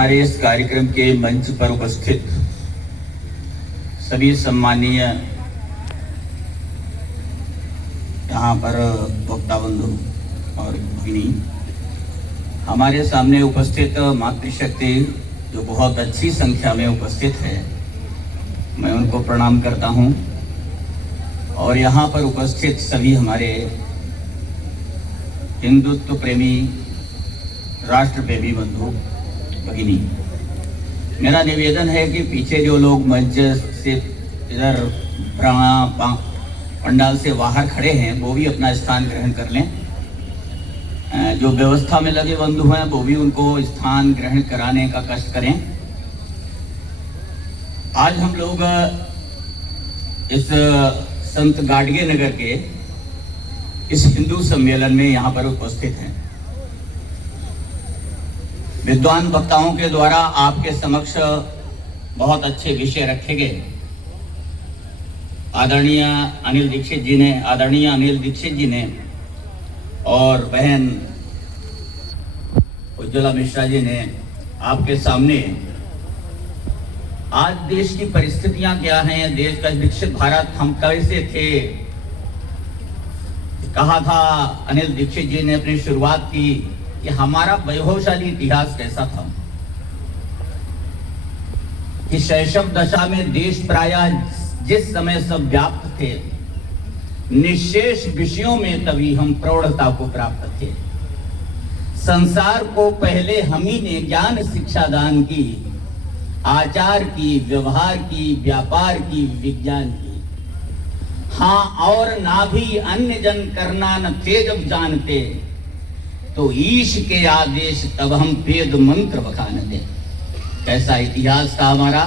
हमारे इस कार्यक्रम के मंच पर उपस्थित सभी सम्मानीय यहाँ पर वक्ता बंधु और भगिनी, हमारे सामने उपस्थित मातृशक्ति जो बहुत अच्छी संख्या में उपस्थित है, मैं उनको प्रणाम करता हूँ। और यहाँ पर उपस्थित सभी हमारे हिंदुत्व प्रेमी, राष्ट्र प्रेमी बंधु भगिनी, मेरा निवेदन है कि पीछे जो लोग मंच से इधर पंडाल से बाहर खड़े हैं वो भी अपना स्थान ग्रहण कर लें। जो व्यवस्था में लगे बंधु हैं वो भी उनको स्थान ग्रहण कराने का कष्ट करें। आज हम लोग इस संत गाडगे नगर के इस हिंदू सम्मेलन में यहाँ पर उपस्थित हैं। विद्वान वक्ताओं के द्वारा आपके समक्ष बहुत अच्छे विषय रखे गए। आदरणीय अनिल दीक्षित जी ने और बहन उज्ज्वला मिश्रा जी ने आपके सामने आज देश की परिस्थितियां क्या हैं, देश का विकसित भारत हम कैसे थे, कहा था अनिल दीक्षित जी ने अपनी शुरुआत की कि हमारा वैभवशाली इतिहास कैसा था, कि शैशव दशा में देश प्रायः जिस समय सब व्याप्त थे, निशेष विषयों में तभी हम प्रौढ़ता को प्राप्त थे। संसार को पहले हम ही ने ज्ञान शिक्षा दान की, आचार की, व्यवहार की, व्यापार की, विज्ञान की। हाँ, और ना भी अन्य जन करना न थे जब जानते, तो ईश के आदेश तब हम वेद मंत्र बखानते। कैसा इतिहास था हमारा,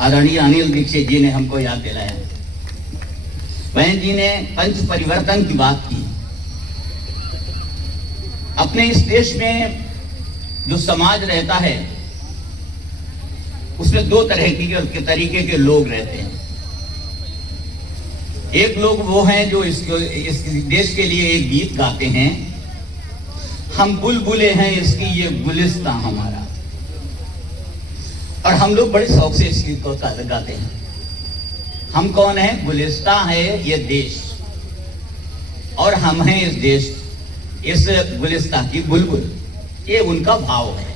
आदरणीय अनिल दीक्षित जी ने हमको याद दिलाया। बहन जी ने पंच परिवर्तन की बात की। अपने इस देश में जो समाज रहता है उसमें दो तरह के तरीके के लोग रहते हैं। एक लोग वो हैं जो इस देश के लिए एक गीत गाते हैं, हम बुलबुले हैं इसकी ये गुलिस्तां हमारा, और हम लोग बड़े शौक से इस गीत को गाते हैं। हम कौन है? गुलिस्तां है ये देश, और हम हैं इस देश, इस गुलिस्तां की बुलबुल। ये उनका भाव है,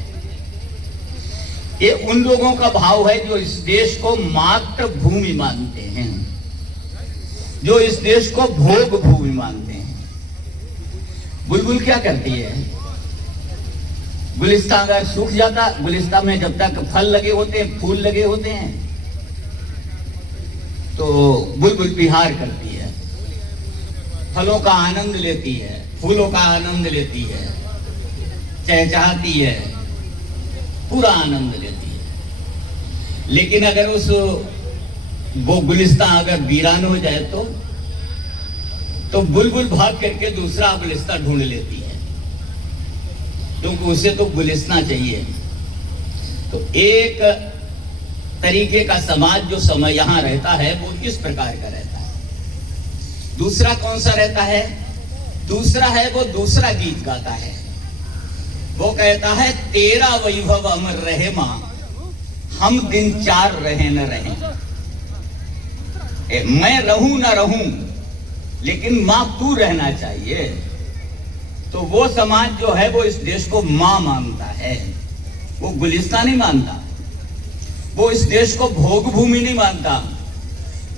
ये उन लोगों का भाव है जो इस देश को मातृभूमि मानते हैं, जो इस देश को भोग भूमि मानते हैं। बुलबुल क्या करती है? गुलिस्तां अगर सूख जाता, गुलिस्तां में जब तक फल लगे होते हैं, फूल लगे होते हैं, तो बुलबुल विहार करती है, फलों का आनंद लेती है, फूलों का आनंद लेती है, चहचहाती है, पूरा आनंद लेती है। लेकिन अगर वो गुलिस्तां अगर वीरान हो जाए तो बुलबुल भाग करके दूसरा गुलिस्तां ढूंढ लेती है, क्योंकि उसे तो गुलिस्तां चाहिए। तो एक तरीके का समाज जो समय यहां रहता है वो इस प्रकार का रहता है। दूसरा कौन सा रहता है? दूसरा है वो दूसरा गीत गाता है, वो कहता है तेरा वैभव अमर रहे मां, हम दिन चार रहे न रहे। मैं रहूं ना रहूं, लेकिन मां तू रहना चाहिए। तो वो समाज जो है वो इस देश को मां मानता है, वो गुलिस्तां नहीं मानता, वो इस देश को भोग भूमि नहीं मानता,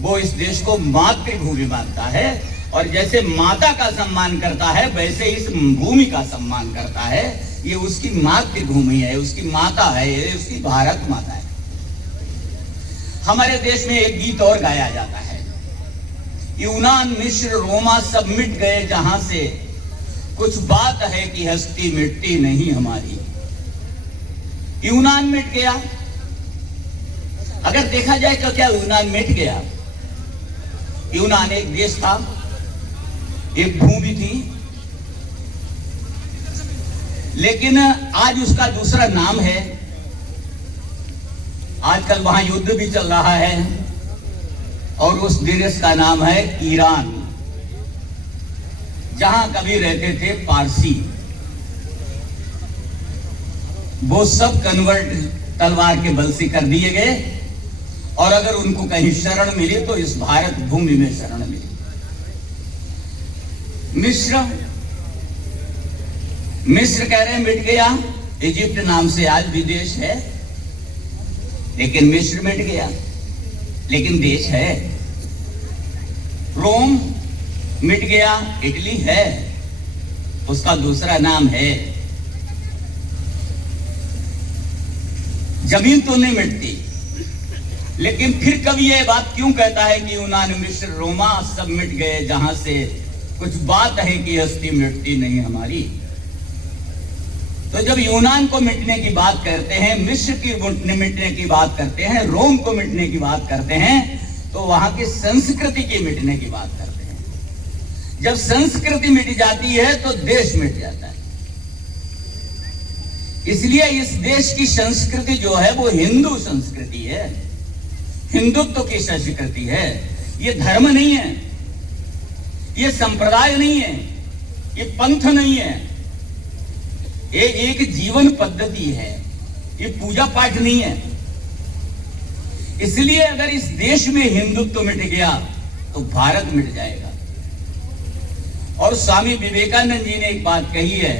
वो इस देश को मातृभूमि मानता है। और जैसे माता का सम्मान करता है वैसे इस भूमि का सम्मान करता है। ये उसकी मातृभूमि है, उसकी माता है, ये उसकी भारत माता है। हमारे देश में एक गीत और गाया जाता है, यूनान मिस्र रोमा सब मिट गए जहां से, कुछ बात है कि हस्ती मिटती नहीं हमारी। यूनान मिट गया, अगर देखा जाए तो क्या यूनान मिट गया? यूनान एक देश था, एक भूमि थी, लेकिन आज उसका दूसरा नाम है। आजकल वहां युद्ध भी चल रहा है और उस देश का नाम है ईरान, जहां कभी रहते थे पारसी। वो सब कन्वर्ट तलवार के बल से कर दिए गए, और अगर उनको कहीं शरण मिली तो इस भारत भूमि में शरण मिली। मिस्र कह रहे हैं मिट गया, इजिप्ट नाम से आज भी देश है, लेकिन मिस्र मिट गया, लेकिन देश है। रोम मिट गया, इटली है, उसका दूसरा नाम है। जमीन तो नहीं मिटती, लेकिन फिर कभी यह बात क्यों कहता है कि यूनान, मिस्र, रोमा सब मिट गए, जहां से कुछ बात है कि हस्ती मिटती नहीं हमारी। तो जब यूनान को मिटने की बात करते हैं, मिस्र की मिटने की बात करते हैं, रोम को मिटने की बात करते हैं, तो वहां की संस्कृति की मिटने की बात करते हैं। जब संस्कृति मिट जाती है तो देश मिट जाता है। इसलिए इस देश की संस्कृति जो है वो हिंदू संस्कृति है, हिंदुत्व की संस्कृति है। ये धर्म नहीं है, ये संप्रदाय नहीं है, ये पंथ नहीं है, ये एक जीवन पद्धति है, ये पूजा पाठ नहीं है। इसलिए अगर इस देश में हिंदुत्व मिट गया तो भारत मिट जाएगा। और स्वामी विवेकानंद जी ने एक बात कही है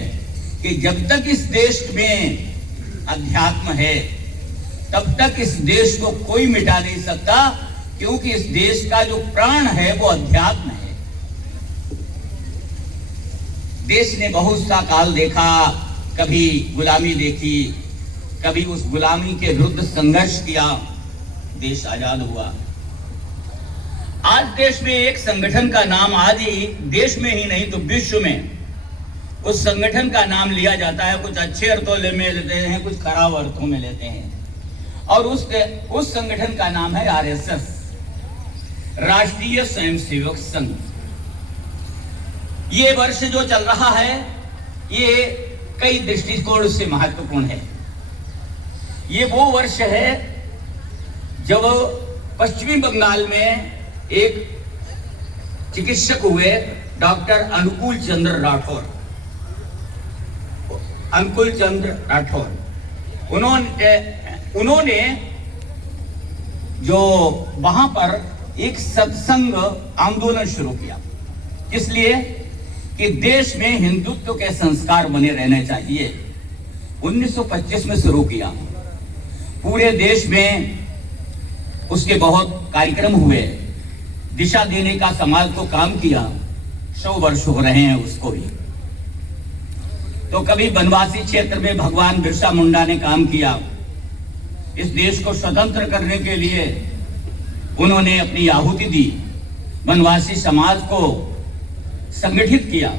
कि जब तक इस देश में अध्यात्म है तब तक इस देश को कोई मिटा नहीं सकता, क्योंकि इस देश का जो प्राण है वो अध्यात्म है। देश ने बहुत सा काल देखा, कभी गुलामी देखी, कभी उस गुलामी के विरुद्ध संघर्ष किया, देश आजाद हुआ। आज देश में एक संगठन का नाम, आज ही देश में ही नहीं तो विश्व में उस संगठन का नाम लिया जाता है। कुछ अच्छे अर्थों में लेते हैं, कुछ खराब अर्थों में लेते हैं, और उस संगठन का नाम है आरएसएस, राष्ट्रीय स्वयंसेवक संघ। ये वर्ष जो चल रहा है ये कई दृष्टिकोण से महत्वपूर्ण है। ये वो वर्ष है जब पश्चिमी बंगाल में एक चिकित्सक हुए, डॉक्टर अनुकूल चंद्र राठौर। उन्होंने जो वहां पर एक सत्संग आंदोलन शुरू किया, इसलिए कि देश में हिंदुत्व के संस्कार बने रहने चाहिए। 1925 में शुरू किया, पूरे देश में उसके बहुत कार्यक्रम हुए, दिशा देने का समाज को काम किया। 100 वर्ष हो रहे हैं उसको भी। तो कभी वनवासी क्षेत्र में भगवान बिरसा मुंडा ने काम किया, इस देश को स्वतंत्र करने के लिए उन्होंने अपनी आहुति दी, वनवासी समाज को संगठित किया।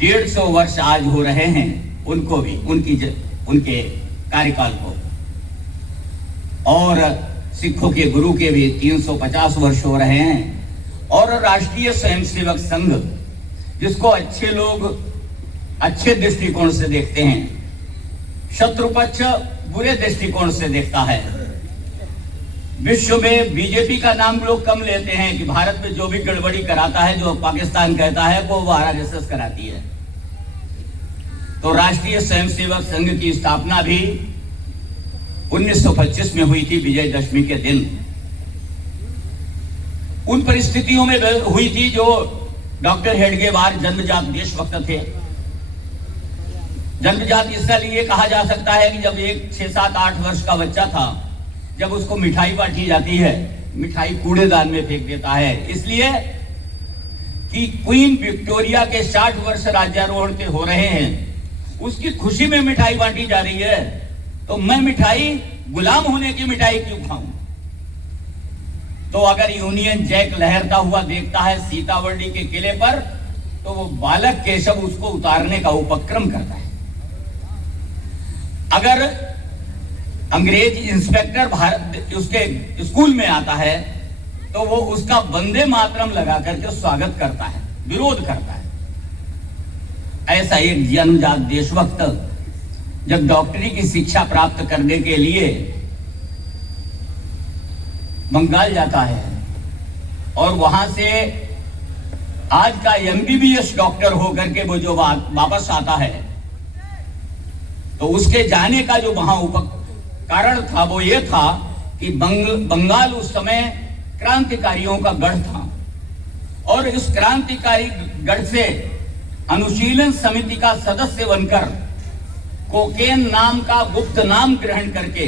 150 वर्ष आज हो रहे हैं उनको भी, उनके कार्यकाल को। और सिखों के गुरु के भी 350 वर्ष हो रहे हैं। और राष्ट्रीय स्वयंसेवक संघ, जिसको अच्छे लोग अच्छे दृष्टिकोण से देखते हैं, शत्रु पक्ष बुरे दृष्टिकोण से देखता है। विश्व में बीजेपी का नाम लोग कम लेते हैं कि भारत में जो भी गड़बड़ी कराता है, जो पाकिस्तान कहता है, वो आरएसएस कराती है। तो राष्ट्रीय स्वयंसेवक संघ की स्थापना भी 1925 में हुई थी, विजयदशमी के दिन। उन परिस्थितियों में हुई थी जो डॉक्टर हेडगेवार जन्मजात देशभक्त थे। जन्मजात इसलिए कहा जा सकता है कि जब एक 6, 7, 8 वर्ष का बच्चा था, जब उसको मिठाई बांटी जाती है, मिठाई कूड़ेदान में फेंक देता है, इसलिए कि क्वीन विक्टोरिया के 60 वर्ष राज्यारोहण के हो रहे हैं, उसकी खुशी में मिठाई बांटी जा रही है। तो मैं मिठाई, गुलाम होने की मिठाई क्यों खाऊं? तो अगर यूनियन जैक लहरता हुआ देखता है सीतावर्णी के किले पर, तो वो बालक केशव उसको उतारने का उपक्रम करता है। अगर अंग्रेज इंस्पेक्टर भारत उसके स्कूल में आता है, तो वो उसका वंदे मातरम लगा करके स्वागत करता है, विरोध करता है। ऐसा एक जन्मजात देशभक्त जब डॉक्टरी की शिक्षा प्राप्त करने के लिए बंगाल जाता है और वहां से आज का एमबीबीएस डॉक्टर होकर के वो जो वापस आता है, तो उसके जाने का जो वहां कारण था वो ये था कि बंगाल उस समय क्रांतिकारियों का गढ़ था और इस क्रांतिकारी गढ़ से अनुशीलन समिति का सदस्य बनकर कोकेन नाम का गुप्त नाम ग्रहण करके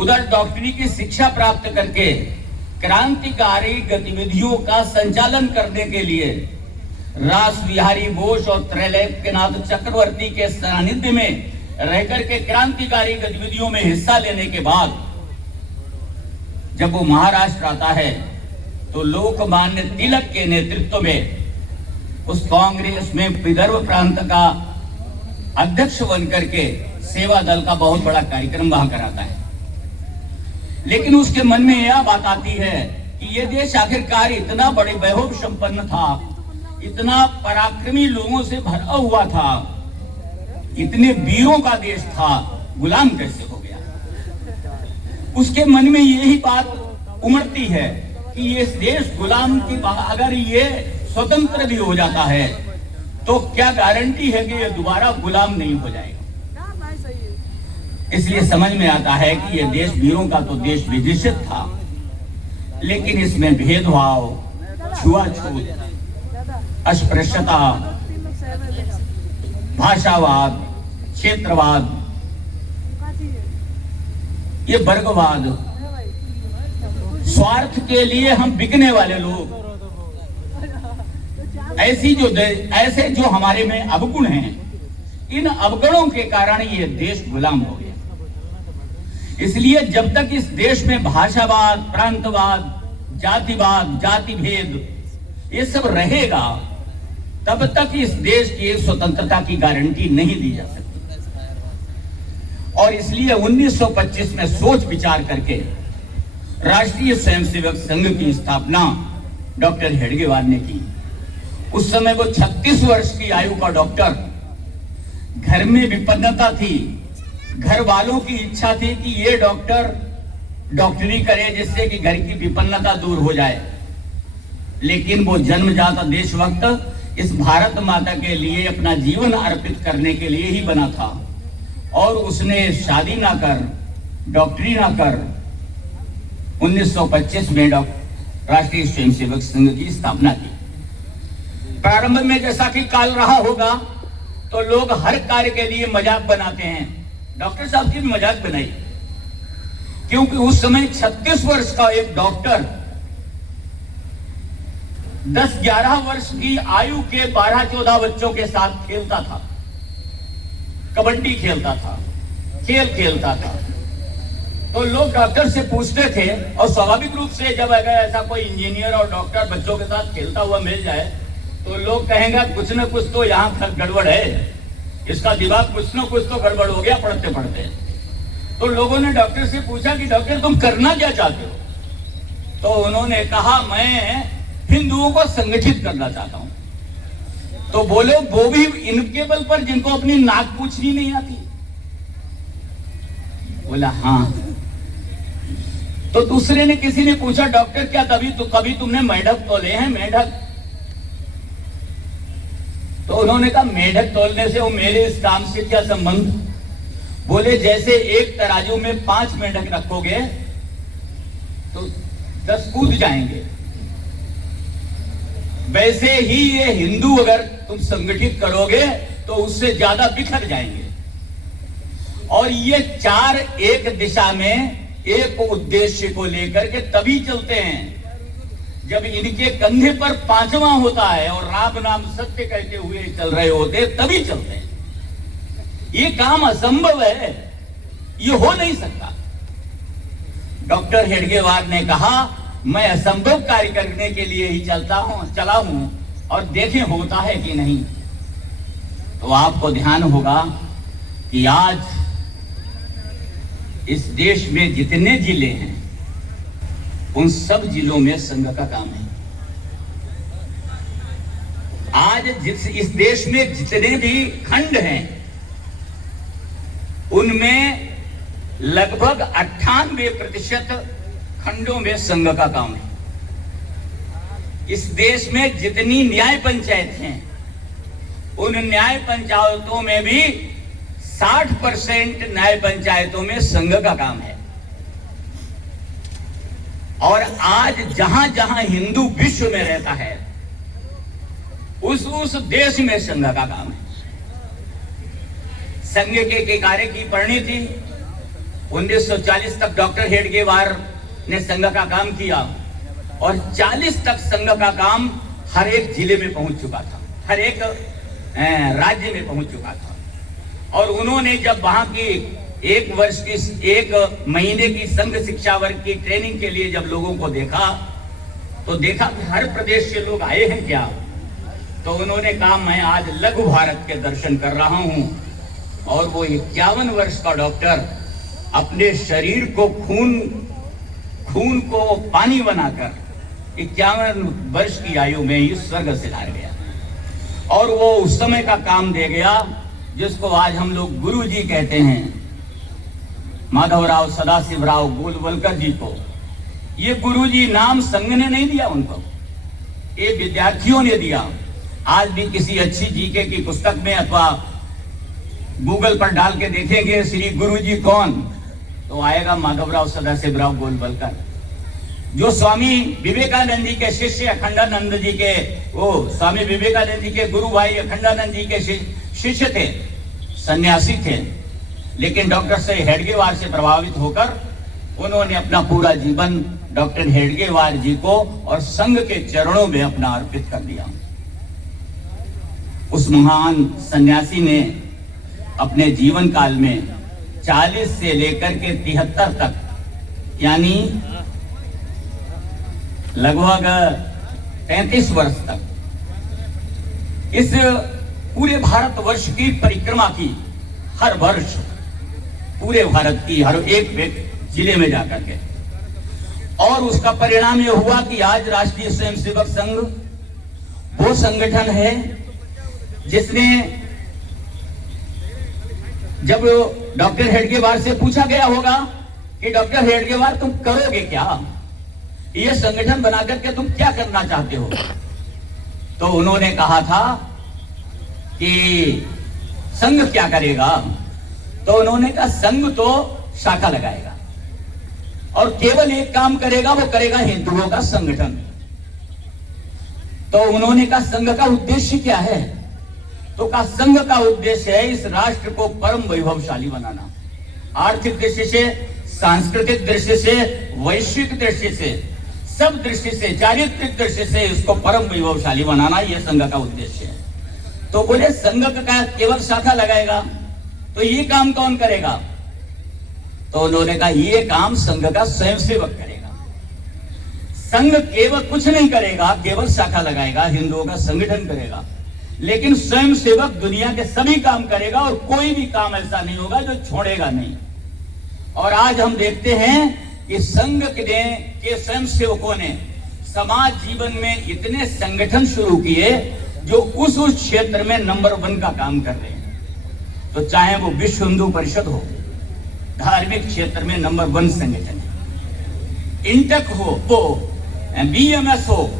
उधर डॉक्टरी की शिक्षा प्राप्त करके क्रांतिकारी गतिविधियों का संचालन करने के लिए रास बिहारी बोस और त्रैलोक्यनाथ चक्रवर्ती के सानिध्य में रहकर के क्रांतिकारी गतिविधियों में हिस्सा लेने के बाद जब वो महाराष्ट्र आता है तो लोकमान्य तिलक के नेतृत्व में उस कांग्रेस में विदर्भ प्रांत का अध्यक्ष बनकर के सेवा दल का बहुत बड़ा कार्यक्रम वहां कराता है। लेकिन उसके मन में यह बात आती है कि यह देश आखिरकार इतना बड़े वैभव संपन्न था, इतना पराक्रमी लोगों से भरा हुआ था, इतने वीरों का देश था, गुलाम कैसे हो गया। उसके मन में यही बात उमड़ती है कि ये देश गुलाम की, अगर ये स्वतंत्र भी हो जाता है तो क्या गारंटी है कि ये दोबारा गुलाम नहीं हो जाएगा। इसलिए समझ में आता है कि ये देश वीरों का तो देश विदेशित था, लेकिन इसमें भेदभाव, छुआछूत, अस्पृश्यता, भाषावाद, क्षेत्रवाद, ये वर्गवाद, स्वार्थ के लिए हम बिकने वाले लोग, ऐसे जो हमारे में अवगुण हैं, इन अवगुणों के कारण ये देश गुलाम हो गया। इसलिए जब तक इस देश में भाषावाद, प्रांतवाद, जातिवाद, जाति भेद ये सब रहेगा, तब तक इस देश की स्वतंत्रता की गारंटी नहीं दी जा सकती। और इसलिए 1925 में सोच विचार करके राष्ट्रीय स्वयंसेवक संघ की स्थापना डॉक्टर हेडगेवार ने की। उस समय वो 36 वर्ष की आयु का डॉक्टर, घर में विपन्नता थी, घर वालों की इच्छा थी कि ये डॉक्टर डॉक्टरी करे जिससे कि घर की विपन्नता दूर हो जाए। लेकिन वो जन्मजात देशभक्त इस भारत माता के लिए अपना जीवन अर्पित करने के लिए ही बना था और उसने शादी ना कर, डॉक्टरी ना कर 1925 में राष्ट्रीय स्वयंसेवक संघ की स्थापना की। प्रारंभ में जैसा कि काल रहा होगा तो लोग हर कार्य के लिए मजाक बनाते हैं। डॉक्टर साहब की भी मजाक बनाई, क्योंकि उस समय 36 वर्ष का एक डॉक्टर 10-11 वर्ष की आयु के 12-14 बच्चों के साथ खेलता था, कबड्डी खेलता था, खेल खेलता था। तो लोग डॉक्टर से पूछते थे, और स्वाभाविक रूप से जब अगर ऐसा कोई इंजीनियर और डॉक्टर बच्चों के साथ खेलता हुआ मिल जाए तो लोग कहेंगे कुछ न कुछ तो यहाँ गड़बड़ है, इसका दिमाग कुछ न कुछ तो गड़बड़ हो गया पढ़ते पढ़ते। तो लोगों ने डॉक्टर से पूछा कि डॉक्टर तुम करना क्या चाहते हो? तो उन्होंने कहा मैं हिंदुओं को संगठित करना चाहता हूं। तो बोले वो भी इनके बल पर जिनको अपनी नाक पूछनी नहीं आती? बोला हाँ। तो दूसरे ने, किसी ने पूछा डॉक्टर क्या कभी तुमने मेढक तोले हैं? मेढक? तो उन्होंने कहा मेढक तोलने से वो मेरे इस काम से क्या संबंध? बोले जैसे एक तराजू में 5 मेढक रखोगे तो 10 कूद जाएंगे, वैसे ही ये हिंदू अगर तुम संगठित करोगे तो उससे ज्यादा बिखर जाएंगे। और ये 4 एक दिशा में एक उद्देश्य को लेकर के तभी चलते हैं जब इनके कंधे पर 5वां होता है और राम नाम सत्य कहते हुए चल रहे होते, तभी चलते हैं। ये काम असंभव है, ये हो नहीं सकता। डॉक्टर हेडगेवार ने कहा मैं असंभव कार्य करने के लिए ही चला हूं और देखें होता है कि नहीं। तो आपको ध्यान होगा कि आज इस देश में जितने जिले हैं उन सब जिलों में संघ का काम है। आज इस देश में जितने भी खंड हैं उनमें लगभग 98% खंडों में संघ का काम है। इस देश में जितनी न्याय पंचायत हैं उन न्याय पंचायतों में भी 60% न्याय पंचायतों में संघ का काम है। और आज जहां जहां हिंदू विश्व में रहता है उस देश में संघ का काम है। संघ के कार्य की परिणति 1940 तक डॉक्टर हेडगेवार ने संघ का काम किया और 40 तक संघ का काम हर एक जिले में पहुंच चुका था, हर एक राज्य में पहुंच चुका था। और उन्होंने जब वहां की एक वर्ष की, एक महीने की संघ शिक्षा वर्ग की ट्रेनिंग के लिए जब लोगों को देखा तो देखा कि हर प्रदेश से लोग आए हैं क्या, तो उन्होंने कहा मैं आज लघु भारत के दर्शन कर रहा हूं। और वो 51 वर्ष का डॉक्टर अपने शरीर को खून को पानी बनाकर 51 वर्ष की आयु में ही स्वर्ग से ला गया। और वो उस समय का काम दे गया जिसको आज हम लोग गुरु जी कहते हैं, माधवराव सदाशिवराव गोलवलकर जी को। ये गुरु जी नाम संघ ने नहीं दिया उनको, ये विद्यार्थियों ने दिया। आज भी किसी अच्छी जीके की पुस्तक में अथवा गूगल पर डाल के देखेंगे श्री गुरु जी कौन, तो आएगा माधवराव सदाशिवराव गोलवलकर, जो स्वामी विवेकानंद जी के शिष्य अखंडानंद जी के, वो स्वामी विवेकानंद जी के गुरु भाई अखंडानंद जी के शिष्य थे, सन्यासी थे। लेकिन डॉक्टर से हेडगेवार से प्रभावित होकर उन्होंने अपना पूरा जीवन डॉक्टर हेडगेवार जी को और संघ के चरणों में अपना अर्पित कर दिया। उस महान सन्यासी ने अपने जीवन काल में 40 से लेकर के 73 तक, यानी लगभग 35 वर्ष तक इस पूरे भारतवर्ष की परिक्रमा की, हर वर्ष पूरे भारत की हर एक जिले में जाकर के। और उसका परिणाम यह हुआ कि आज राष्ट्रीय स्वयंसेवक संघ वो संगठन है जिसने, जब डॉक्टर हेडगेवार से पूछा गया होगा कि डॉक्टर हेडगेवार तुम करोगे क्या, ये संगठन बना करके तुम क्या करना चाहते हो, तो उन्होंने कहा था कि संघ क्या करेगा, तो उन्होंने कहा संघ तो शाखा लगाएगा और केवल एक काम करेगा, वो करेगा हिंदुओं का संगठन। तो उन्होंने कहा संघ का उद्देश्य क्या है, तो कहा संघ का उद्देश्य है इस राष्ट्र को परम वैभवशाली बनाना, आर्थिक दृष्टि से, सांस्कृतिक दृष्टि से, वैश्विक दृष्टि से, सब दृष्टि से, चारित्रिक दृष्टि से इसको परम वैभवशाली बनाना, यह संघ का उद्देश्य है। तो बोले संघ का केवल शाखा लगाएगा, तो ये काम कौन करेगा, तो उन्होंने कहा ये काम संघ का स्वयंसेवक करेगा। संघ केवल कुछ नहीं करेगा, केवल शाखा लगाएगा, हिंदुओं का संगठन करेगा, लेकिन स्वयंसेवक दुनिया के सभी काम करेगा और कोई भी काम ऐसा नहीं होगा जो छोड़ेगा नहीं। और आज हम देखते हैं कि संघ के स्वयंसेवकों ने समाज जीवन में इतने संगठन शुरू किए जो उस क्षेत्र में नंबर 1 का काम कर रहे हैं। तो चाहे वो विश्व हिंदू परिषद हो, धार्मिक क्षेत्र में नंबर 1 संगठन है, इंटक हो, वो बीएमएस हो,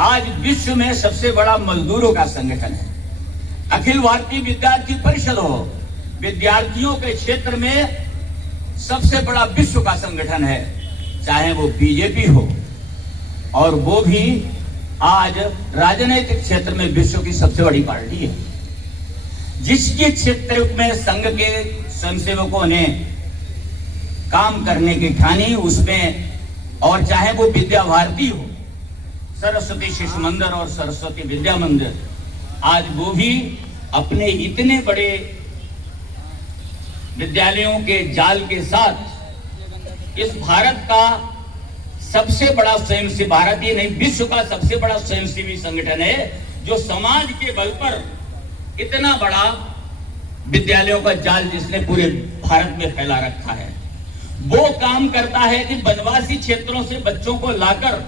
आज विश्व में सबसे बड़ा मजदूरों का संगठन है, अखिल भारतीय विद्यार्थी परिषद हो, विद्यार्थियों के क्षेत्र में सबसे बड़ा विश्व का संगठन है, चाहे वो बीजेपी हो, और वो भी आज राजनीतिक क्षेत्र में विश्व की सबसे बड़ी पार्टी है। जिसके क्षेत्र में संघ के स्वयंसेवकों ने काम करने की ठानी उसमें, और चाहे वो विद्या भारती हो, सरस्वती शिशु मंदिर और सरस्वती विद्या मंदिर, आज वो भी अपने इतने बड़े विद्यालयों के जाल के साथ इस भारत का सबसे बड़ा स्वयंसेवी, भारतीय नहीं विश्व का सबसे बड़ा स्वयंसेवी संगठन है, जो समाज के बल पर इतना बड़ा विद्यालयों का जाल जिसने पूरे भारत में फैला रखा है, वो काम करता है कि वनवासी क्षेत्रों से बच्चों को लाकर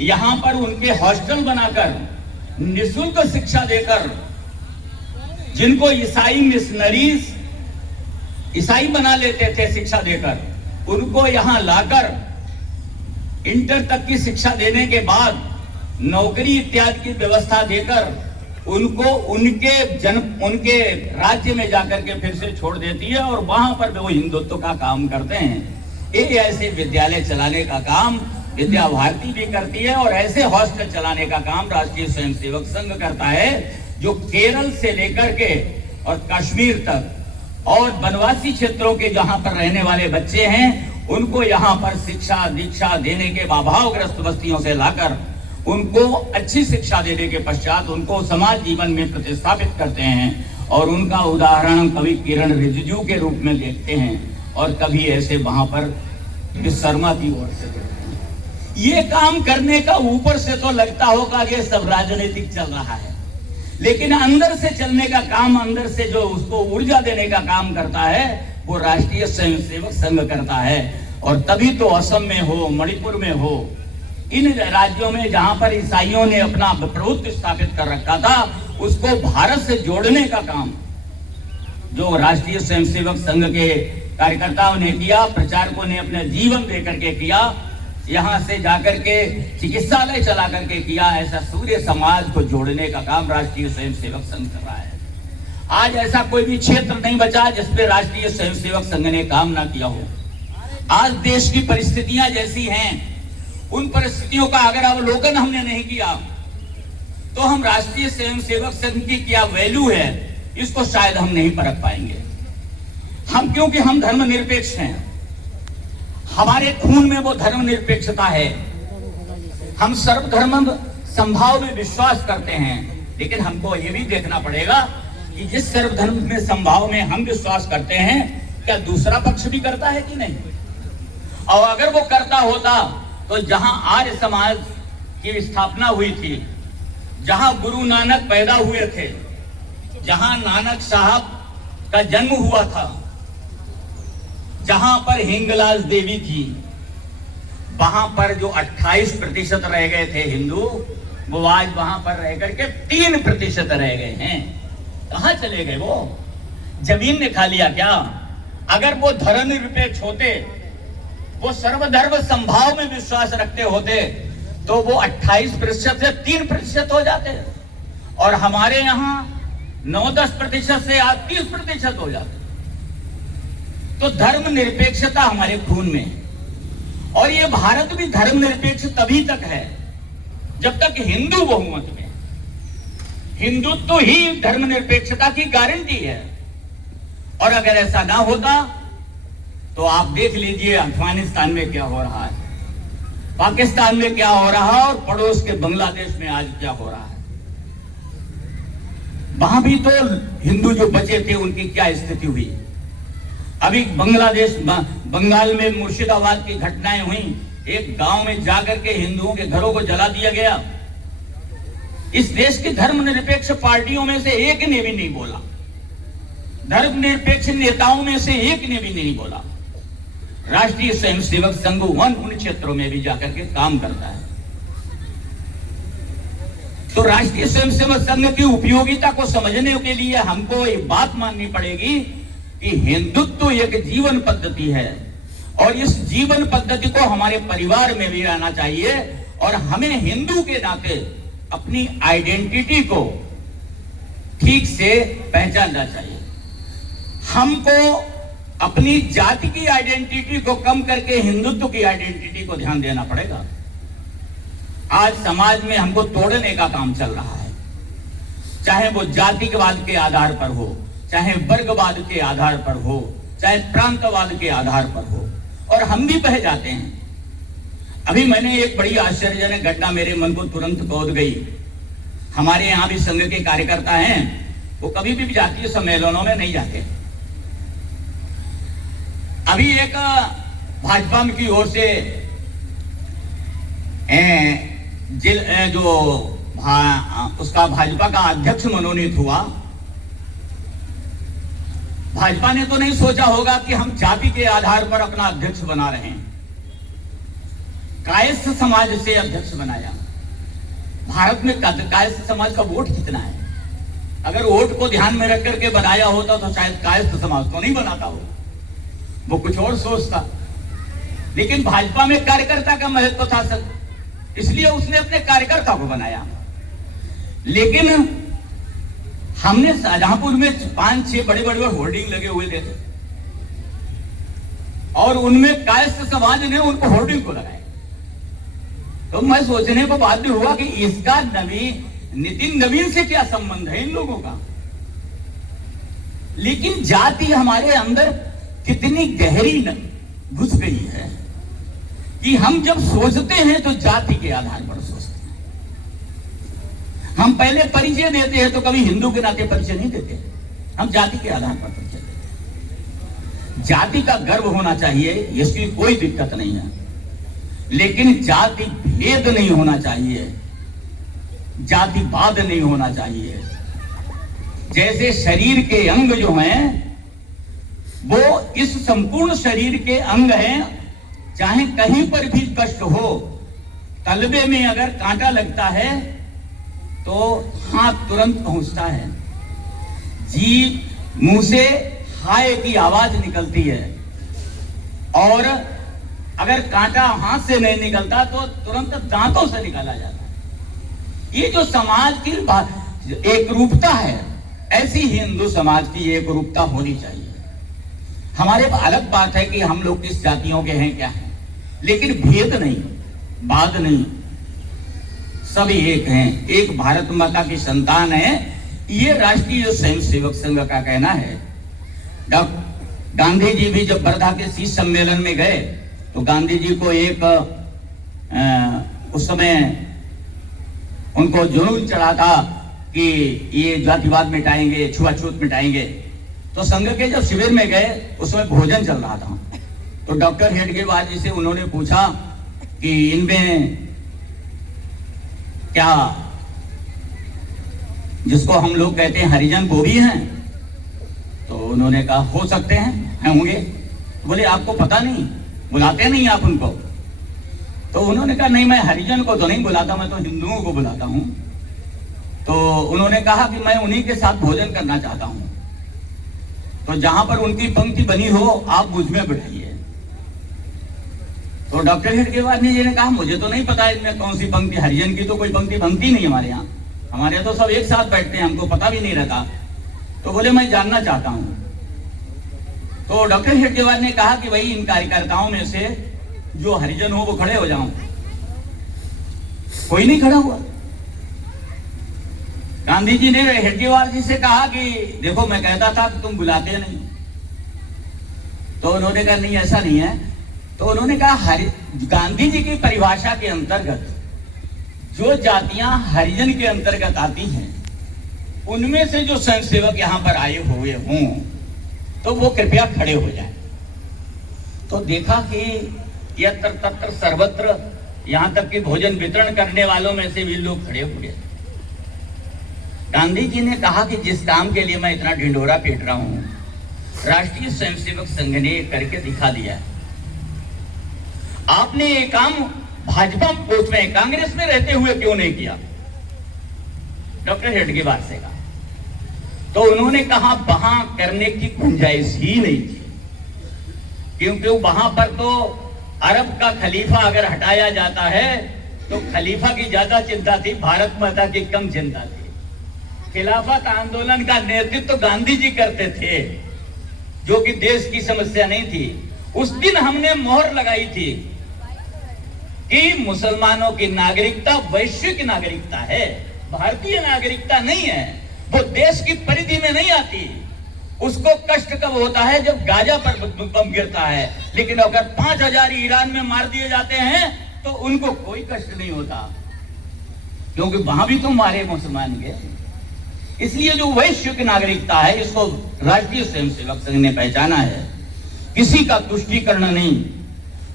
यहां पर उनके हॉस्टल बनाकर निःशुल्क शिक्षा देकर, जिनको ईसाई मिशनरीज ईसाई बना लेते थे शिक्षा देकर, उनको यहां लाकर इंटर तक की शिक्षा देने के बाद नौकरी इत्यादि की व्यवस्था देकर उनको उनके राज्य में जाकर के फिर से छोड़ देती है और वहां पर वो हिंदुत्व का काम करते हैं। ये ऐसे विद्यालय चलाने का काम विद्या भारती भी करती है और ऐसे हॉस्टल चलाने का काम राष्ट्रीय स्वयंसेवक संघ करता है, जो केरल से लेकर के और कश्मीर तक और वनवासी क्षेत्रों के जहां पर रहने वाले बच्चे हैं उनको यहाँ पर शिक्षा दीक्षा देने के अभावग्रस्त बस्तियों से लाकर उनको अच्छी शिक्षा देने के पश्चात उनको समाज जीवन में प्रतिस्थापित करते हैं और उनका उदाहरण कभी किरण रिजिजू के रूप में देखते हैं और कभी ऐसे वहां पर शर्मा की ओर से। ये काम करने का ऊपर से तो लगता होगा कि सब राजनीतिक चल रहा है, लेकिन अंदर से चलने का काम, अंदर से जो उसको ऊर्जा देने का काम करता है वो राष्ट्रीय स्वयंसेवक संघ करता है। और तभी तो असम में हो, मणिपुर में हो, इन राज्यों में जहां पर ईसाइयों ने अपना प्रभुत्व स्थापित कर रखा था उसको भारत से जोड़ने का काम जो राष्ट्रीय स्वयंसेवक संघ के कार्यकर्ताओं ने किया, प्रचारकों ने अपने जीवन देकर के किया, यहाँ से जाकर के चिकित्सालय चला करके किया, ऐसा सूर्य समाज को जोड़ने का काम राष्ट्रीय स्वयंसेवक संघ कर रहा है। आज ऐसा कोई भी क्षेत्र नहीं बचा जिसपे राष्ट्रीय स्वयंसेवक संघ ने काम ना किया हो। आज देश की परिस्थितियां जैसी हैं, उन परिस्थितियों का अगर अवलोकन हमने नहीं किया तो हम राष्ट्रीय स्वयंसेवक संघ की क्या वैल्यू है इसको शायद हम नहीं परख पाएंगे। हम क्योंकि हम धर्मनिरपेक्ष हैं, हमारे खून में वो धर्मनिरपेक्षता है, हम सर्वधर्म संभाव में विश्वास करते हैं। लेकिन हमको ये भी देखना पड़ेगा कि जिस सर्वधर्म में संभाव में हम विश्वास करते हैं क्या दूसरा पक्ष भी करता है कि नहीं। और अगर वो करता होता तो जहां आर्य समाज की स्थापना हुई थी, जहां गुरु नानक पैदा हुए थे, जहां नानक साहब का जन्म हुआ था, जहां पर हिंगलाज देवी थी, वहां पर जो 28% रह गए थे हिंदू, वो आज वहां पर रह करके 3% रह गए हैं। कहां चले गए वो? जमीन ने खा लिया क्या? अगर वो धर्मनिरपेक्ष होते, वो सर्वधर्म संभाव में विश्वास रखते होते तो वो 28% से 3% हो जाते और हमारे यहाँ 9-10% से आज 30% हो जाते। तो धर्मनिरपेक्षता हमारे खून में, और ये भारत भी धर्मनिरपेक्ष तभी तक है जब तक हिंदू बहुमत में। हिंदुत्व ही धर्मनिरपेक्षता की गारंटी है। और अगर ऐसा ना होता तो आप देख लीजिए अफगानिस्तान में क्या हो रहा है, पाकिस्तान में क्या हो रहा है और पड़ोस के बांग्लादेश में आज क्या हो रहा है। वहां भी तो हिंदू जो बचे थे उनकी क्या स्थिति हुई। अभी बंगाल में मुर्शिदाबाद की घटनाएं हुई, एक गांव में जाकर के हिंदुओं के घरों को जला दिया गया। इस देश की धर्मनिरपेक्ष पार्टियों में से एक ने भी नहीं बोला, धर्मनिरपेक्ष नेताओं में से एक ने भी नहीं बोला। राष्ट्रीय स्वयंसेवक संघ उन क्षेत्रों में भी जाकर के काम करता है। तो राष्ट्रीय स्वयंसेवक संघ की उपयोगिता को समझने के लिए हमको एक बात माननी पड़ेगी कि हिंदुत्व एक जीवन पद्धति है और इस जीवन पद्धति को हमारे परिवार में भी रहना चाहिए और हमें हिंदू के नाते अपनी आइडेंटिटी को ठीक से पहचानना चाहिए। हमको अपनी जाति की आइडेंटिटी को कम करके हिंदुत्व की आइडेंटिटी को ध्यान देना पड़ेगा। आज समाज में हमको तोड़ने का काम चल रहा है, चाहे वो जातिवाद के आधार पर हो, चाहे वर्गवाद के आधार पर हो, चाहे प्रांतवाद के आधार पर हो, और हम भी बह जाते हैं। अभी मैंने एक बड़ी आश्चर्यजनक घटना मेरे मन को तुरंत कौध गई। हमारे यहाँ भी संघ के कार्यकर्ता हैं, वो कभी भी जातीय सम्मेलनों में नहीं जाते। अभी एक भाजपा की ओर से उसका भाजपा का अध्यक्ष मनोनीत हुआ। भाजपा ने तो नहीं सोचा होगा कि हम जाति के आधार पर अपना अध्यक्ष बना रहे हैं, कायस्थ समाज से अध्यक्ष बनाया। भारत में कायस्थ समाज का वोट कितना है? अगर वोट को ध्यान में रख करके बनाया होता तो शायद कायस्थ समाज को नहीं बनाता हो, वो कुछ और सोचता। लेकिन भाजपा में कार्यकर्ता का महत्व था सर, इसलिए उसने अपने कार्यकर्ता को बनाया। लेकिन हमने शाहजहांपुर में 5-6 बड़े बड़े होर्डिंग लगे हुए थे और उनमें कायस्थ समाज ने उनको होर्डिंग को लगाया। तो मैं सोचने को बाध्य हुआ कि इसका नितिन नवीन से क्या संबंध है इन लोगों का। लेकिन जाति हमारे अंदर कितनी गहरी घुस गई है कि हम जब सोचते हैं तो जाति के आधार पर सोचते हैं। हम पहले परिचय देते हैं तो कभी हिंदू के नाते परिचय नहीं देते, हम जाति के आधार पर परिचय देते हैं। जाति का गर्व होना चाहिए, इसकी कोई दिक्कत नहीं है, लेकिन जाति भेद नहीं होना चाहिए, जातिवाद नहीं होना चाहिए। जैसे शरीर के अंग जो हैं वो इस संपूर्ण शरीर के अंग हैं, चाहे कहीं पर भी कष्ट हो, तलबे में अगर कांटा लगता है तो हाथ तुरंत पहुंचता है, जीभ मुंह से हाय की आवाज निकलती है, और अगर कांटा हाथ से नहीं निकलता तो तुरंत दांतों से निकाला जाता है। ये जो समाज की एक रूपता है, ऐसी ही हिंदू समाज की एक रूपता होनी चाहिए। हमारे अलग बात है कि हम लोग किस जातियों के हैं क्या है, लेकिन भेद नहीं, बाद नहीं, सभी एक हैं, एक भारत माता की संतान है। ये राष्ट्रीय स्वयंसेवक संघ का कहना है। गांधी जी भी जब वर्धा के शीर्ष सम्मेलन में गए तो गांधी जी को एक उस समय उनको जुनून चढ़ा था कि ये जातिवाद मिटाएंगे, छुआछूत मिटाएंगे। तो संघ के जब शिविर में गए उसमें भोजन चल रहा था, तो डॉक्टर हेडगेवार जी से उन्होंने पूछा कि इनमें क्या जिसको हम लोग कहते हैं हरिजन वो भी हैं? तो उन्होंने कहा हो सकते हैं, होंगे। बोले आपको पता नहीं, बुलाते नहीं आप उनको? तो उन्होंने कहा नहीं, मैं हरिजन को तो नहीं बुलाता, मैं तो हिंदुओं को बुलाता हूं। तो उन्होंने कहा कि मैं उन्हीं के साथ भोजन करना चाहता हूं, तो जहां पर उनकी पंक्ति बनी हो आप मुझ में बैठाइए। तो डॉक्टर हेडगेवार जी ने कहा मुझे तो नहीं पता इनमें कौन सी पंक्ति, हरिजन की तो कोई पंक्ति बनती नहीं हमारे यहाँ, हमारे यहाँ तो सब एक साथ बैठते हैं, हमको पता भी नहीं रहता। तो बोले मैं जानना चाहता हूं। तो डॉक्टर हेडगेवार ने कहा कि भाई इन कार्यकर्ताओं में से जो हरिजन हो वो खड़े हो जाओ। कोई नहीं खड़ा हुआ। गांधी जी ने हेडगेवार जी से कहा कि देखो मैं कहता था कि तुम बुलाते नहीं। तो उन्होंने कहा नहीं ऐसा नहीं है। तो उन्होंने कहा गांधी जी की परिभाषा के अंतर्गत जो जातियां हरिजन के अंतर्गत आती हैं उनमें से जो स्वयंसेवक यहां पर आए हुए हों तो वो कृपया खड़े हो जाए। तो देखा कि यत्र तत्र सर्वत्र, यहां तक कि भोजन वितरण करने वालों में से भी लोग खड़े हुए। गांधी जी ने कहा कि जिस काम के लिए मैं इतना ढिंढोरा पीट रहा हूं, राष्ट्रीय स्वयंसेवक संघ ने करके दिखा दिया। आपने ये काम भाजपा पोस्ट में, कांग्रेस में रहते हुए क्यों नहीं किया? डॉक्टर हेडगेवार से कहा तो उन्होंने कहा वहां करने की गुंजाइश ही नहीं थी, क्योंकि वहां पर तो अरब का खलीफा अगर हटाया जाता है तो खलीफा की ज्यादा चिंता थी, भारत माता की कम चिंता थी। खिलाफत आंदोलन का नेतृत्व तो गांधी जी करते थे, जो कि देश की समस्या नहीं थी। उस दिन हमने मोहर लगाई थी कि मुसलमानों की नागरिकता वैश्विक नागरिकता है, भारतीय नागरिकता नहीं है, वो देश की परिधि में नहीं आती। उसको कष्ट कब होता है? जब गाजा पर बम गिरता है। लेकिन अगर 5000 ईरान में मार दिए जाते हैं तो उनको कोई कष्ट नहीं होता, क्योंकि वहां भी तो मारे मुसलमान गए। इसलिए जो वैश्विक नागरिकता है इसको राष्ट्रीय स्वयंसेवक संघ ने पहचाना है। किसी का तुष्टीकरण नहीं,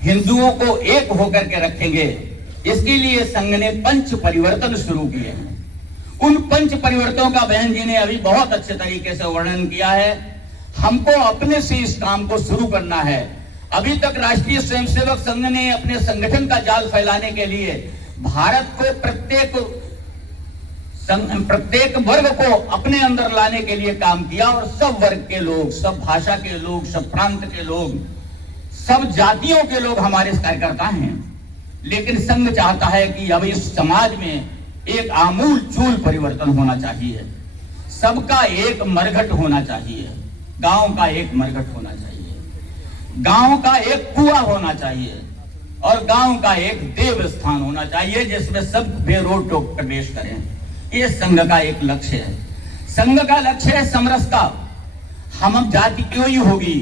हिंदुओं को एक होकर के रखेंगे। इसके लिए संघ ने पंच परिवर्तन शुरू किए हैं। उन पंच परिवर्तनों का बहन जी ने अभी बहुत अच्छे तरीके से वर्णन किया है। हमको अपने से इस काम को शुरू करना है। अभी तक राष्ट्रीय स्वयंसेवक संघ ने अपने संगठन का जाल फैलाने के लिए भारत को प्रत्येक वर्ग को अपने अंदर लाने के लिए काम किया, और सब वर्ग के लोग, सब भाषा के लोग, सब प्रांत के लोग, सब जातियों के लोग हमारे कार्यकर्ता हैं। लेकिन संघ चाहता है कि अब इस समाज में एक आमूल चूल परिवर्तन होना चाहिए। सबका एक मरघट होना चाहिए, गांव का एक मरघट होना चाहिए, गांव का एक कुआं होना चाहिए और गांव का एक देव स्थान होना चाहिए जिसमें सब बेरोक टोक प्रवेश करें। ये संघ का एक लक्ष्य है। संघ का लक्ष्य है समरसता। हम जाति क्यों ही होगी,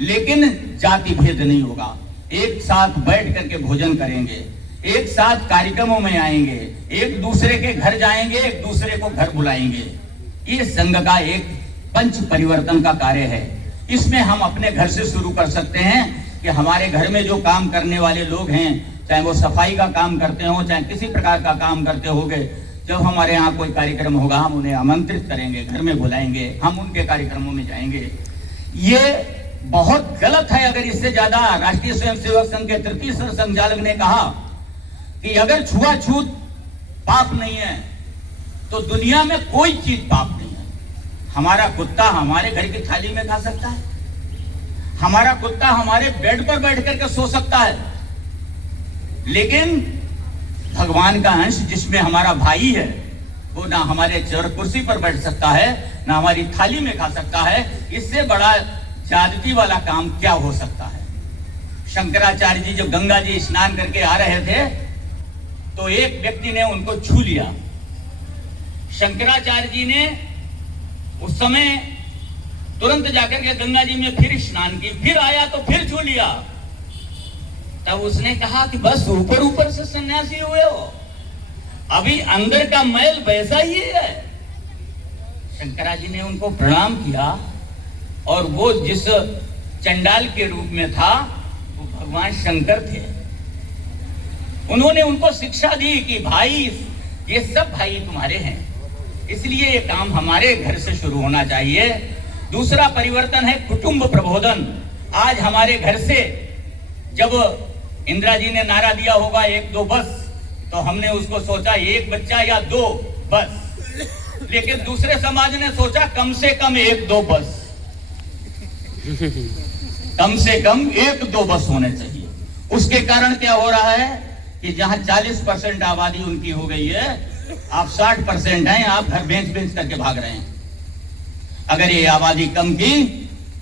लेकिन जाति भेद नहीं होगा। एक साथ बैठ करके भोजन करेंगे, एक साथ कार्यक्रमों में आएंगे, एक दूसरे के घर जाएंगे, एक दूसरे को घर बुलाएंगे। ये संघ का एक पंच परिवर्तन का कार्य है। इसमें हम अपने घर से शुरू कर सकते हैं कि हमारे घर में जो काम करने वाले लोग हैं, चाहे वो सफाई का काम करते हो, चाहे किसी प्रकार का काम करते होंगे, जब हमारे यहाँ कोई कार्यक्रम होगा हम उन्हें आमंत्रित करेंगे, घर में बुलाएंगे, हम उनके कार्यक्रमों में जाएंगे। ये बहुत गलत है। अगर इससे ज्यादा राष्ट्रीय स्वयंसेवक संघ के तृतीय संचालक ने कहा कि अगर छुआछूत पाप नहीं है तो दुनिया में कोई चीज पाप नहीं है। हमारा कुत्ता हमारे घर की थाली में खा सकता है, हमारा कुत्ता हमारे बेड पर बैठ करके सो सकता है, लेकिन भगवान का अंश जिसमें हमारा भाई है वो ना हमारे चेयर कुर्सी पर बैठ सकता है, ना हमारी थाली में खा सकता है। इससे बड़ा ज्यादती वाला काम क्या हो सकता है। शंकराचार्य जी जब गंगा जी स्नान करके आ रहे थे तो एक व्यक्ति ने उनको छू लिया। शंकराचार्य जी ने उस समय तुरंत जाकर के गंगा जी में फिर स्नान की, फिर आया तो फिर छू लिया। तब उसने कहा कि बस ऊपर ऊपर से सन्यासी हुए हो, अभी अंदर का मैल वैसा ही है। शंकराचार्य जी ने उनको प्रणाम किया और वो जिस चंडाल के रूप में था वो भगवान शंकर थे। उन्होंने उनको शिक्षा दी कि भाई ये सब भाई तुम्हारे हैं, इसलिए ये काम हमारे घर से शुरू होना चाहिए। दूसरा परिवर्तन है कुटुंब प्रबोधन। आज हमारे घर से जब इंदिरा जी ने नारा दिया होगा 1-2 बस, तो हमने उसको सोचा 1 बच्चा या 2 बस, लेकिन दूसरे समाज ने सोचा कम से कम 1-2 बस, कम से कम 1-2 बस होने चाहिए। उसके कारण क्या हो रहा है कि जहां 40% आबादी उनकी हो गई है, आप 60% हैं, आप घर बेच करके भाग रहे हैं। अगर ये आबादी कम की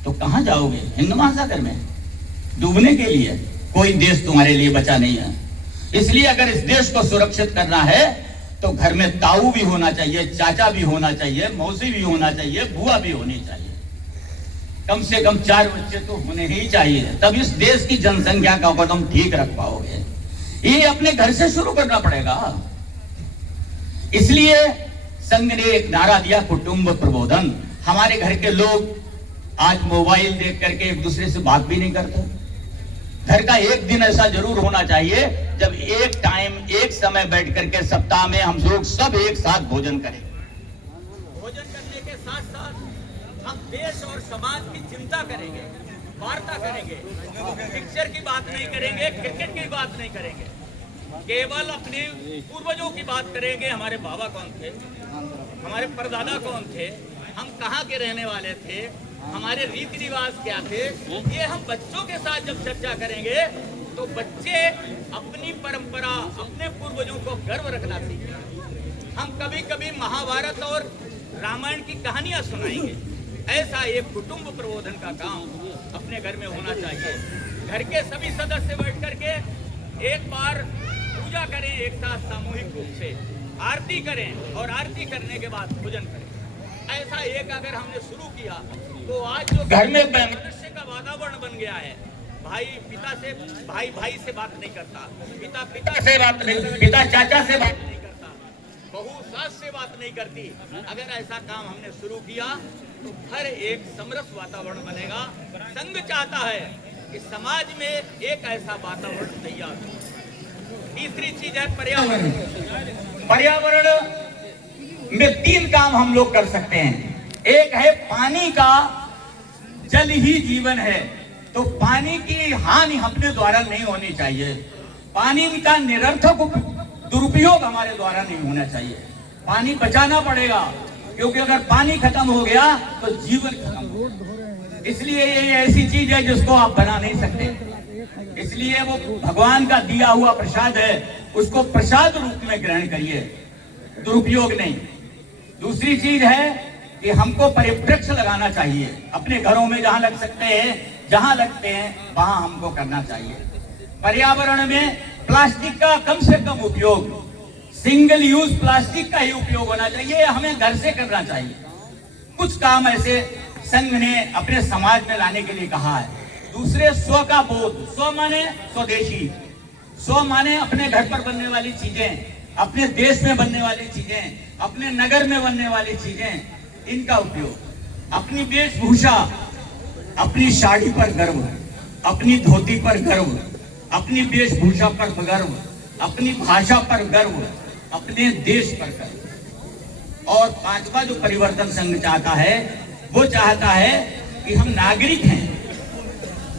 तो कहां जाओगे? हिंद महासागर में डूबने के लिए। कोई देश तुम्हारे लिए बचा नहीं है। इसलिए अगर इस देश को सुरक्षित करना है तो घर में ताऊ भी होना चाहिए, चाचा भी होना चाहिए, मौसी भी होना चाहिए, बुआ भी होनी चाहिए। कम से कम 4 बच्चे तो होने ही चाहिए, तब इस देश की जनसंख्या का कदम ठीक रख पाओगे। ये अपने घर से शुरू करना पड़ेगा। इसलिए संघ ने एक नारा दिया कुटुंब प्रबोधन। हमारे घर के लोग आज मोबाइल देख करके एक दूसरे से बात भी नहीं करते। घर का एक दिन ऐसा जरूर होना चाहिए जब एक टाइम, एक समय बैठ करके सप्ताह में हम लोग सब एक साथ भोजन करें। भोजन करने के साथ साथ हम देश और समाज की चिंता करेंगे, वार्ता करेंगे। पिक्चर की बात नहीं करेंगे, क्रिकेट की बात नहीं करेंगे, केवल अपने पूर्वजों की बात करेंगे। हमारे बाबा कौन थे, हमारे परदादा कौन थे, हम कहाँ के रहने वाले थे, हमारे रीति रिवाज क्या थे। ये हम बच्चों के साथ जब चर्चा करेंगे तो बच्चे अपनी परंपरा, अपने पूर्वजों को गर्व रखना सीखेंगे। हम कभी कभी महाभारत और रामायण की कहानियां सुनाएंगे। ऐसा एक कुटुंब प्रबोधन का काम अपने घर में होना चाहिए। घर के सभी सदस्य बैठ करके एक बार पूजा करें, एक साथ सामूहिक रूप से आरती करें और आरती करने के बाद भोजन करें। ऐसा एक अगर हमने शुरू किया तो आज जो घर में मनुष्य का वातावरण बन गया है, भाई पिता से, भाई से बात नहीं करता, पिता से बात नहीं, पिता चाचा से बात नहीं करता, बहू सास से बात नहीं करती। अगर ऐसा काम हमने शुरू किया तो हर एक समरस वातावरण बनेगा। संघ चाहता है कि समाज में एक ऐसा वातावरण तैयार हो। तीसरी चीज है पर्यावरण। पर्यावरण में 3 काम हम लोग कर सकते हैं। एक है पानी का, जल ही जीवन है, तो पानी की हानि अपने द्वारा नहीं होनी चाहिए। पानी का निरर्थक दुरुपयोग हमारे द्वारा नहीं होना चाहिए। पानी बचाना पड़ेगा, क्योंकि अगर पानी खत्म हो गया तो जीवन खत्म हो। इसलिए ये ऐसी चीज है जिसको आप बना नहीं सकते। इसलिए वो भगवान का दिया हुआ प्रसाद है, उसको प्रसाद रूप में ग्रहण करिए, दुरुपयोग नहीं। दूसरी चीज है कि हमको परिप्रेक्ष्य लगाना चाहिए, अपने घरों में जहां लग सकते हैं, जहां लगते हैं वहां हमको करना चाहिए। पर्यावरण में प्लास्टिक का कम से कम उपयोग, सिंगल यूज प्लास्टिक का ही उपयोग होना चाहिए, हमें घर से करना चाहिए। कुछ काम ऐसे संघ ने अपने समाज में लाने के लिए कहा है। दूसरे, स्व का बोध, स्व माने स्वदेशी, स्व माने अपने घर पर बनने वाली चीजें, अपने देश में बनने वाली चीजें, अपने नगर में बनने वाली चीजें, इनका उपयोग। अपनी वेशभूषा, अपनी साड़ी पर गर्व, अपनी धोती पर गर्व, अपनी वेशभूषा पर गर्व, अपनी भाषा पर गर्व, अपने देश पर गर्व। और पांचवा जो परिवर्तन संघ चाहता है, वो चाहता है कि हम नागरिक हैं,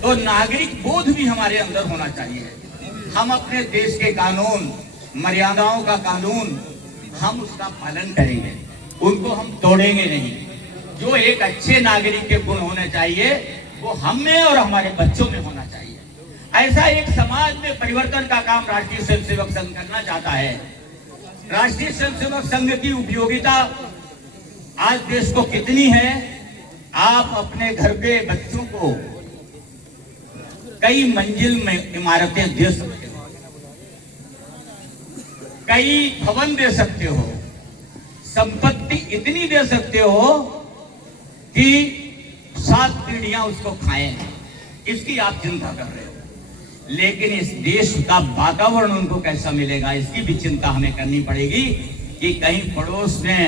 तो नागरिक बोध भी हमारे अंदर होना चाहिए। हम अपने देश के कानून, मर्यादाओं का कानून, हम उसका पालन करेंगे, उनको हम तोड़ेंगे नहीं। जो एक अच्छे नागरिक के गुण होने चाहिए वो हम में और हमारे बच्चों में होना चाहिए। ऐसा एक समाज में परिवर्तन का काम राष्ट्रीय स्वयंसेवक संघ करना चाहता है। राष्ट्रीय स्वयंसेवक संघ की उपयोगिता आज देश को कितनी है, आप अपने घर के बच्चों को कई मंजिल में इमारतें दे सकते हो, कई भवन दे सकते हो, संपत्ति इतनी दे सकते हो कि 7 पीढ़ियां उसको खाएं, इसकी आप चिंता कर रहे हो। लेकिन इस देश का वातावरण उनको कैसा मिलेगा, इसकी भी चिंता हमें करनी पड़ेगी कि कहीं पड़ोस में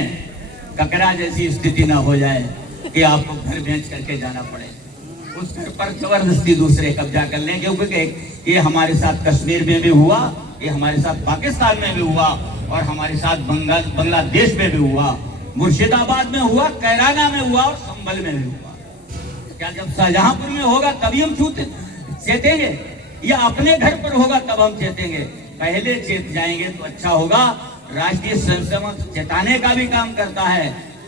ककरा जैसी स्थिति ना हो जाए कि आपको घर बेच करके जाना पड़े, उस घर पर जबरदस्ती दूसरे कब्जा कर लें। क्योंकि ये हमारे साथ कश्मीर में भी हुआ, ये हमारे साथ पाकिस्तान में भी हुआ, और हमारे साथ बांग्लादेश में भी हुआ, मुर्शिदाबाद में हुआ, कैराना में हुआ और संभल में भी हुआ। क्या जब शाहजहांपुर में होगा तभी हम चेतेंगे, या अपने घर पर होगा तब हम चेतेंगे? पहले चेत जाएंगे तो अच्छा होगा। राष्ट्रीय स्वयंसेवक चेताने का भी काम करता है,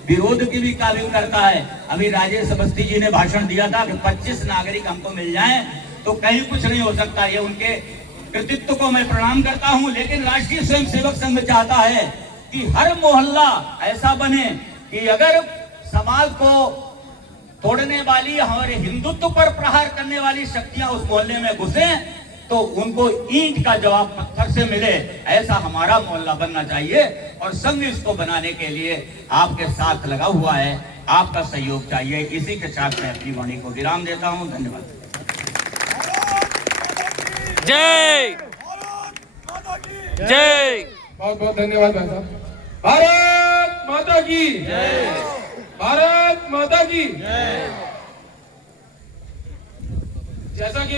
विरोध की भी काम करता है। अभी राजेश अवस्थी जी ने भाषण दिया था कि 25 नागरिक हमको मिल जाएं तो कहीं कुछ नहीं हो सकता। ये उनके कृतित्व को मैं प्रणाम करता हूं। लेकिन राष्ट्रीय स्वयंसेवक संघ चाहता है कि हर मोहल्ला ऐसा बने कि अगर समाज को तोड़ने वाली, हमारे हिंदुत्व पर प्रहार करने वाली शक्तियां उस मोहल्ले में घुसे तो उनको ईंट का जवाब पत्थर से मिले, ऐसा हमारा मोहल्ला बनना चाहिए। और संघ इसको बनाने के लिए आपके साथ लगा हुआ है, आपका सहयोग चाहिए। इसी के साथ मैं अपनी वाणी को विराम देता हूं। धन्यवाद। जय जय। बहुत बहुत धन्यवाद भाई साहब। भारत माता की जय। भारत माता की जैसा कि